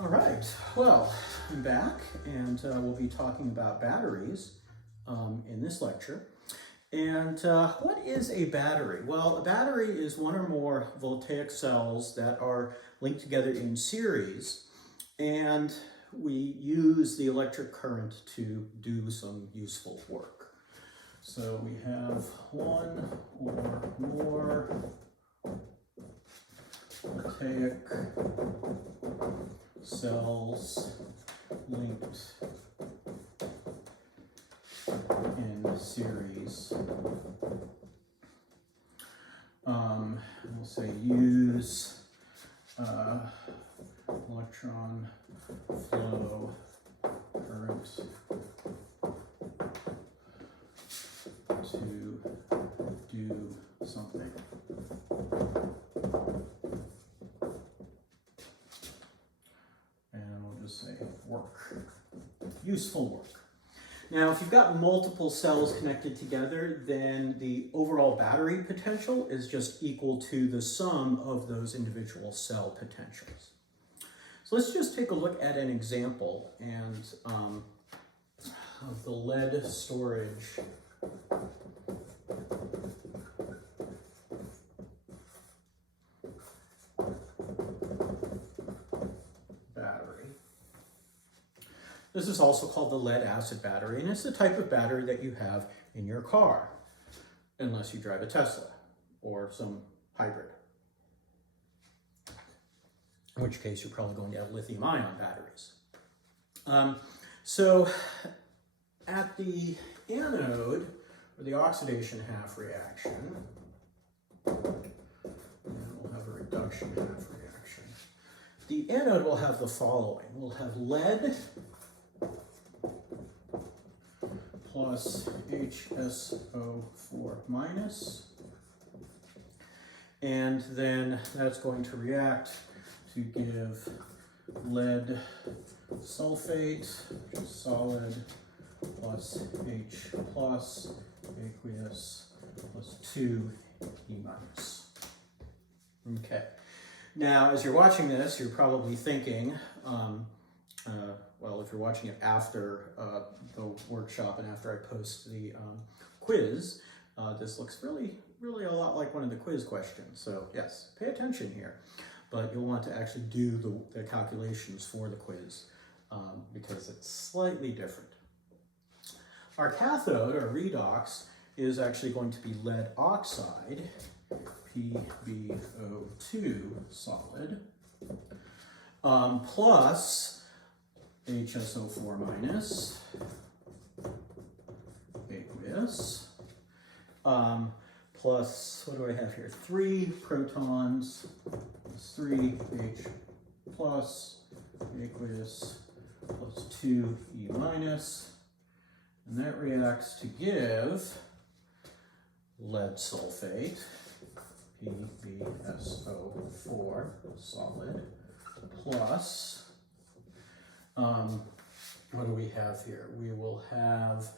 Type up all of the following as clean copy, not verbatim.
All right, well, I'm back and we'll be talking about batteries in this lecture. And what is a battery? Well, a battery is one or more voltaic cells that are linked together in series, and we use the electric current to do some useful work. So we have one or more voltaic cells linked in series. We'll say use electron flow current to do something. And we'll just say work, useful work. Now, if you've got multiple cells connected together, then the overall battery potential is just equal to the sum of those individual cell potentials. So let's just take a look at an example and of the lead storage battery. This is also called the lead acid battery, and it's the type of battery that you have in your car, unless you drive a Tesla or some hybrid, in which case you're probably going to have lithium-ion batteries. So at the anode, or the oxidation half-reaction, and we'll have a reduction half-reaction. The anode will have the following. We'll have lead plus HSO4 minus, and then that's going to react to give lead sulfate, which is solid, plus H plus, aqueous, plus 2 E minus. Okay. Now, as you're watching this, you're probably thinking, well, if you're watching it after the workshop and after I post the quiz, this looks really a lot like one of the quiz questions. So yes, pay attention here. But you'll want to actually do the calculations for the quiz because it's slightly different. Our cathode, or redox, is actually going to be lead oxide, PbO2 solid, plus HSO4 minus, aqueous, plus, what do I have here? 3 protons, 3 H plus, aqueous, plus 2 E minus, and that reacts to give lead sulfate, PbSO4 solid, plus, what do we have here? We will have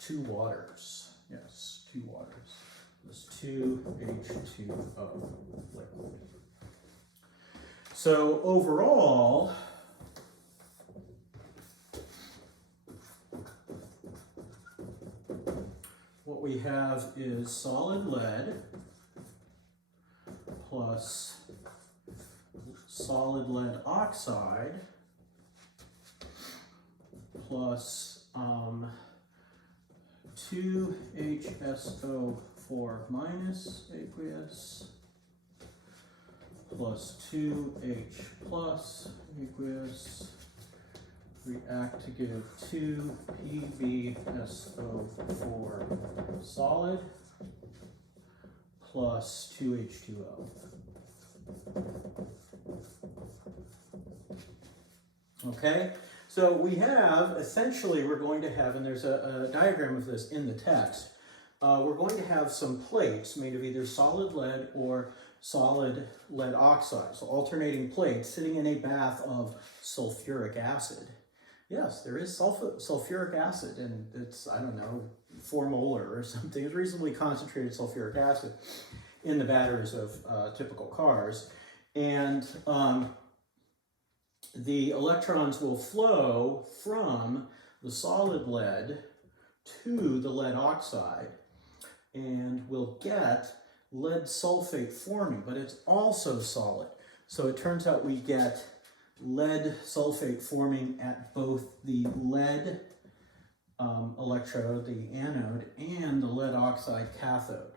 2 waters. Yes, 2 waters. This 2H2O liquid. So overall, what we have is solid lead plus solid lead oxide plus 2HSO4 minus aqueous plus 2H plus aqueous react to give 2 PbSO4 solid plus 2H2O. Okay, so we have, essentially we're going to have, and there's a diagram of this in the text, we're going to have some plates made of either solid lead or solid lead oxide, so alternating plates sitting in a bath of sulfuric acid. Yes, there is sulfuric acid, and it's, I don't know, 4 molar or something. It's reasonably concentrated sulfuric acid in the batteries of typical cars. And the electrons will flow from the solid lead to the lead oxide, and we'll get lead sulfate forming, but it's also solid. So it turns out we get lead sulfate forming at both the lead electrode, the anode, and the lead oxide cathode.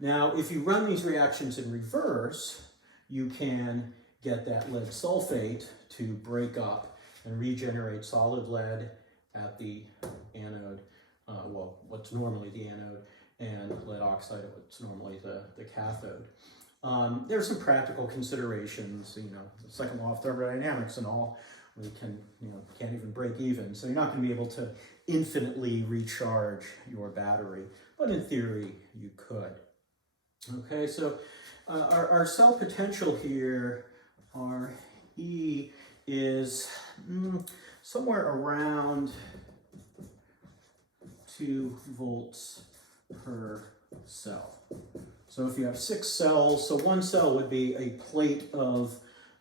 Now, if you run these reactions in reverse, you can get that lead sulfate to break up and regenerate solid lead at the anode, well, what's normally the anode, and lead oxide at what's normally the cathode. There's some practical considerations, you know, the second law of thermodynamics and all. We can, you know, can't even break even, so you're not going to be able to infinitely recharge your battery, but in theory you could. Okay, so our cell potential here, our E, is somewhere around 2 volts per cell. So if you have 6 cells, so one cell would be a plate of,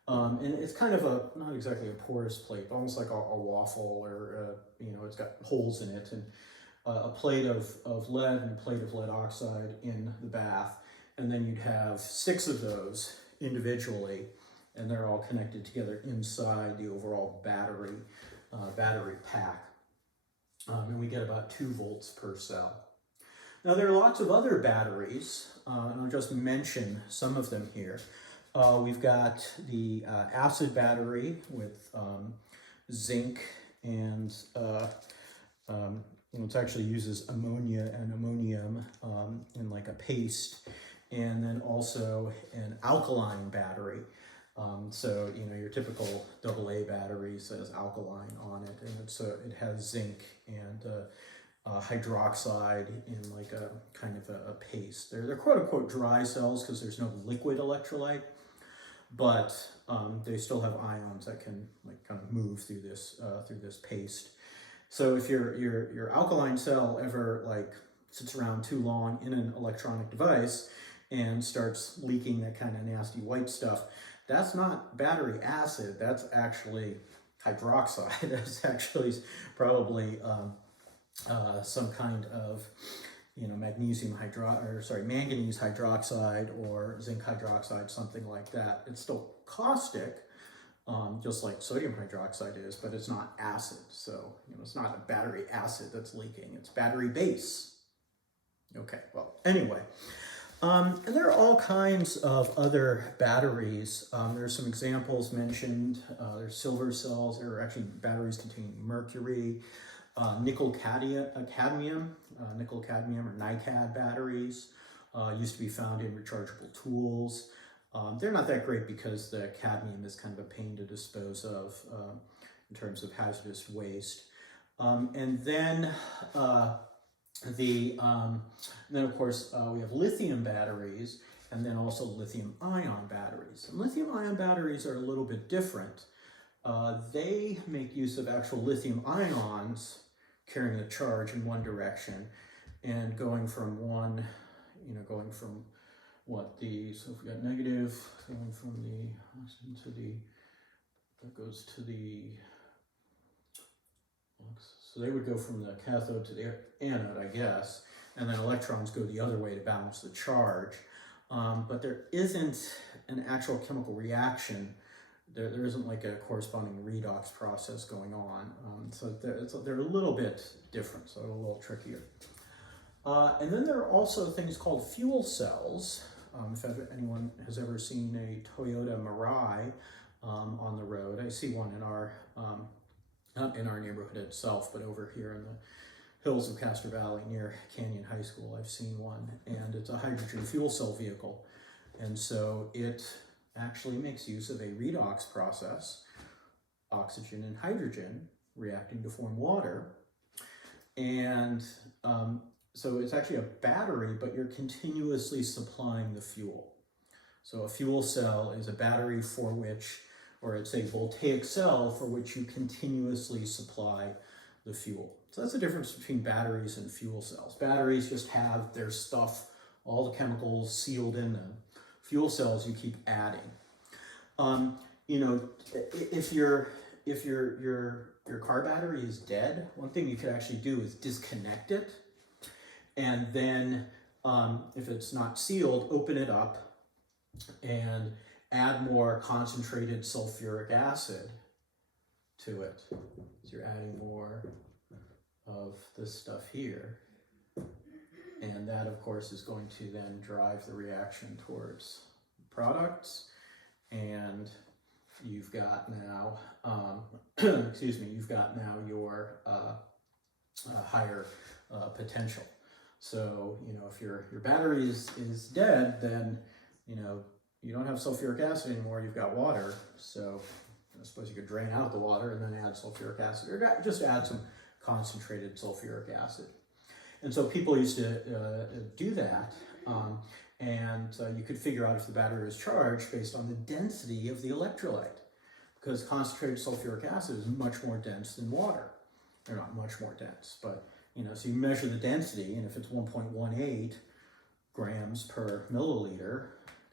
and it's kind of a, not exactly a porous plate, almost like a waffle, or, you know, it's got holes in it, and a plate of lead and a plate of lead oxide in the bath. And then you'd have 6 of those individually, and they're all connected together inside the overall battery pack. And we get about 2 volts per cell. Now, there are lots of other batteries, and I'll just mention some of them here. We've got the acid battery with zinc, and it actually uses ammonia and ammonium in like a paste, and then also an alkaline battery. So, you know, your typical AA battery says alkaline on it, and it has zinc and hydroxide in like a kind of a paste. They're quote unquote dry cells because there's no liquid electrolyte, but they still have ions that can like kind of move through this paste. So if your alkaline cell ever like sits around too long in an electronic device and starts leaking that kind of nasty white stuff, that's not battery acid, that's actually hydroxide. That's actually probably some kind of, you know, manganese hydroxide or zinc hydroxide, something like that. It's still caustic, just like sodium hydroxide is, but it's not acid. So, you know, it's not a battery acid that's leaking, it's battery base. Okay, well, anyway. And there are all kinds of other batteries. There's some examples mentioned. There's silver cells. There are actually batteries containing mercury, nickel cadmium or NiCad batteries used to be found in rechargeable tools. They're not that great because the cadmium is kind of a pain to dispose of in terms of hazardous waste. And then of course we have lithium batteries, and then also lithium ion batteries. And lithium ion batteries are a little bit different. They make use of actual lithium ions carrying a charge in one direction and going from so if we got negative going from the oxygen to that goes to the, so they would go from the cathode to the anode, I guess, and then electrons go the other way to balance the charge. But there isn't an actual chemical reaction. There isn't like a corresponding redox process going on. So they're a little bit different, so a little trickier. And then there are also things called fuel cells. If anyone has ever seen a Toyota Mirai on the road, I see one in our, not in our neighborhood itself, but over here in the hills of Castro Valley near Canyon High School, I've seen one, and it's a hydrogen fuel cell vehicle. And so it actually makes use of a redox process, oxygen and hydrogen reacting to form water. And so it's actually a battery, but you're continuously supplying the fuel. So a fuel cell is a battery for which, or it's a voltaic cell for which you continuously supply the fuel. So that's the difference between batteries and fuel cells. Batteries just have their stuff, all the chemicals sealed in them. Fuel cells you keep adding. you know, if your car battery is dead, one thing you could actually do is disconnect it, and then if it's not sealed, open it up and add more concentrated sulfuric acid to it. So you're adding more of this stuff here. And that, of course, is going to then drive the reaction towards products. And you've got now, excuse me, you've got now your higher potential. So, you know, if your battery is dead, then, you know, you don't have sulfuric acid anymore, you've got water. So I suppose you could drain out the water and then add sulfuric acid, or just add some concentrated sulfuric acid. And so people used to do that, and you could figure out if the battery is charged based on the density of the electrolyte, because concentrated sulfuric acid is much more dense than water. They're not much more dense, but, you know, so you measure the density, and if it's 1.18 grams per milliliter,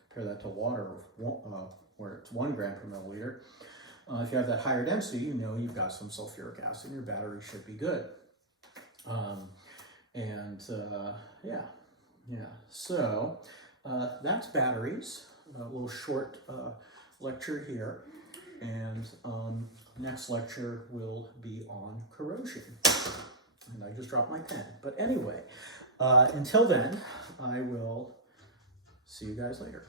compare that to water, where it's 1 gram per milliliter. If you have that higher density, you know you've got some sulfuric acid, your battery should be good. Yeah. So that's batteries. A little short lecture here, and next lecture will be on corrosion. And I just dropped my pen. But anyway, until then, I will see you guys later.